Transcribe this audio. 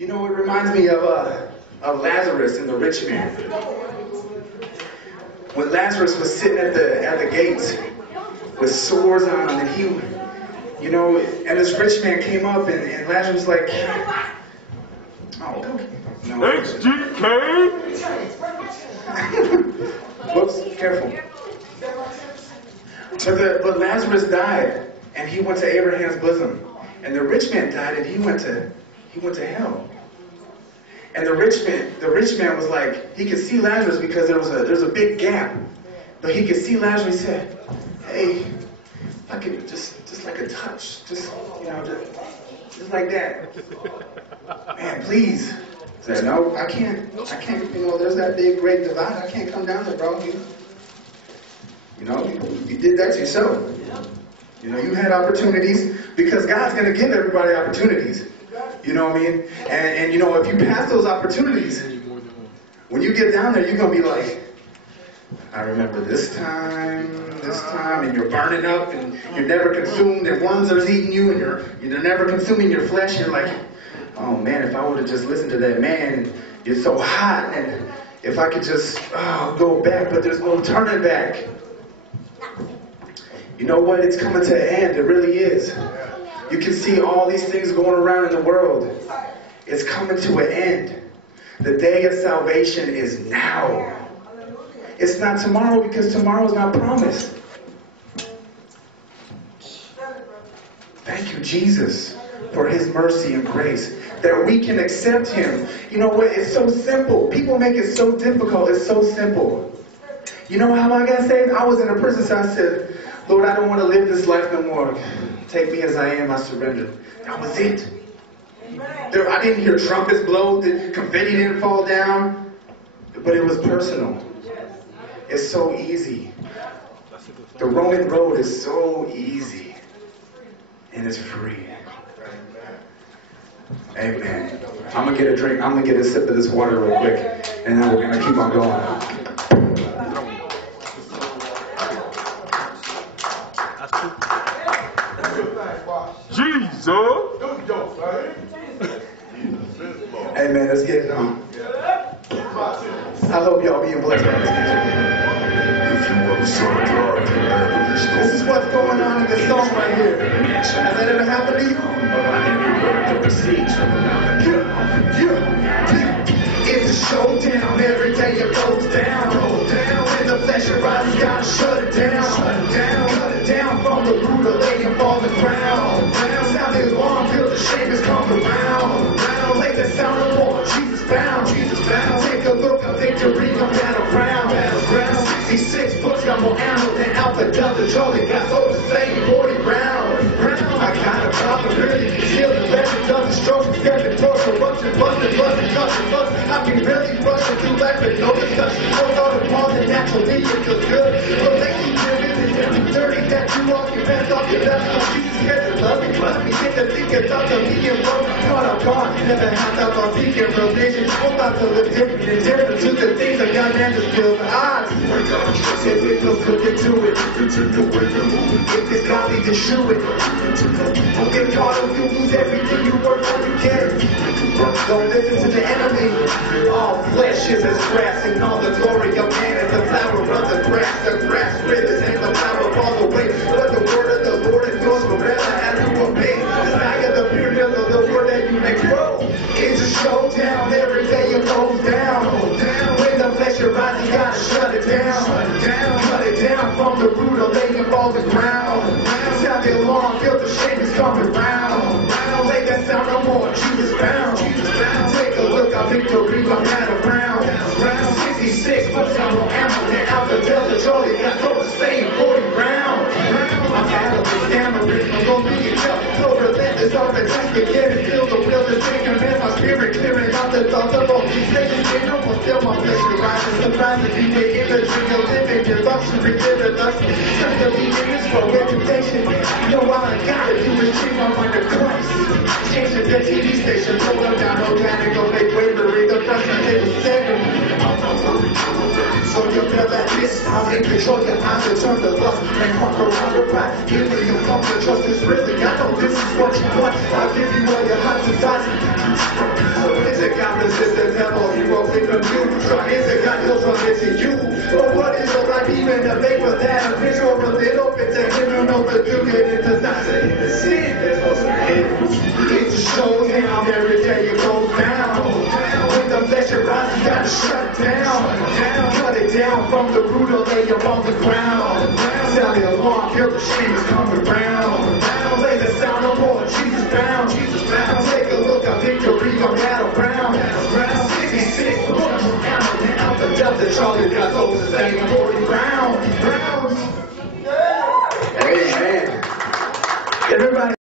You know, it reminds me of Lazarus and the rich man. When Lazarus was sitting at the gates with sores on him, and and this rich man came up, and Lazarus was like, oh, no. HGK? Whoops, careful. But Lazarus died, and he went to Abraham's bosom. And the rich man died, and he went to hell. And the rich man was like, he could see Lazarus because there's a big gap. But he could see Lazarus. He said, hey, I could just like a touch, just like that. Man, please. I said, no, I can't, there's that big great divide. I can't come down there, bro. You did that yourself. You had opportunities because God's going to give everybody opportunities. You know what I mean? And if you pass those opportunities, when you get down there, you're going to be like, I remember this time, and you're burning up, and you're never consumed, and worms are eating you, and you're never consuming your flesh. You're like, oh man, if I would have just listened to that man, you're so hot, and if I could just go back, but there's no turning back. You know what? It's coming to an end. It really is. You can see all these things going around in the world. It's coming to an end. The day of salvation is now. It's not tomorrow because tomorrow's not promised. Thank you, Jesus, for His mercy and grace, that we can accept Him. You know what? It's so simple. People make it so difficult. It's so simple. You know how I got saved? I was in a prison, so I said, Lord, I don't want to live this life no more. Take me as I am, I surrender. That was it. I didn't hear trumpets blow, the confetti didn't fall down, but it was personal. It's so easy. The Roman road is so easy, and it's free. Amen. I'm going to get a drink. I'm going to get a sip of this water real quick, and then we're going to keep on going. Jesus! Hey man, let's get it on. I hope y'all being blessed by this. This is what's going on in this song right here. Has that ever happened to you? It's a showdown. Every day it goes down. When the flesh arises, gotta shut it down. Cut it down from the root of laying on the ground. Sound the alarm till the shame has come around. Make the sound of war. Jesus bound. Take a look at victory. Come battleground. 66 books got more ammo than Alpha Delta Charlie. Got so to say 40 rounds. I got a probability. Still the legend doesn't stroke. Got the torso. Busting, custom. I can really rush it through life with no discussion. Hold on to pause and naturally it feels good. But lately it's dirty that you walk your pants off your left. Jesus scared to love me. Get the thinking thoughts of me and bro. Caught up gone. Never had thoughts on seeking religion. Won't thought to live different and different to the things that God man just feels the odds. If it feels good to do it. If it's godly to shoot it. Don't get caught up, you lose everything you work for to get. Don't listen to the enemy. All flesh is as grass, and all the glory of man is the flower of the grass. The grass withers and the flower falls away. But the word of the Lord endures forever as you obey. The sky of the pyramid of the word that you make grow. It's a showdown. Every day it goes down. When the flesh arises, you gotta shut it down. Cut it down from the root of laying all the ground. Sound the alarm, feel the shame is coming round. Make that sound no more. Jesus bound. Take a look, our victory, I'm at around. 66, what's on more ammo than Alpha Delta Charlie? Got so the same 40 rounds. I'm battling, stammering, I'm gonna be a jump. So relentless, I'm fantastic, get it, feel the will to take command. My spirit clearing out the thoughts of all these things. They know what's still my flesh rising. Surprising, be the imagery of living, your luxury, living us. Certainly in this for reputation. You know all I gotta do is change my mind to Christ. Change the TV station, pull them down, organic, go make wavery. The first one they was saving. So you feel that this, I'm in control, your eyes will turn to lust and conquer all your pride. Give me your comfort, trust is really. I know this is what you want. I'll give you all your heart's desires. something new. Trying to God knows what is in you. But what is the life even a vapor that a picture of a little bit that you don't know the do it. It does not say the sin. There's no sin. It's a showdown every day it goes down. When the flesh rises, you gotta shut down. Cut it down from the root or lay up on the ground. Sound the alarm, hear the streets coming around. Play the sound of more Jesus bound. Take a look at victory on Battleground.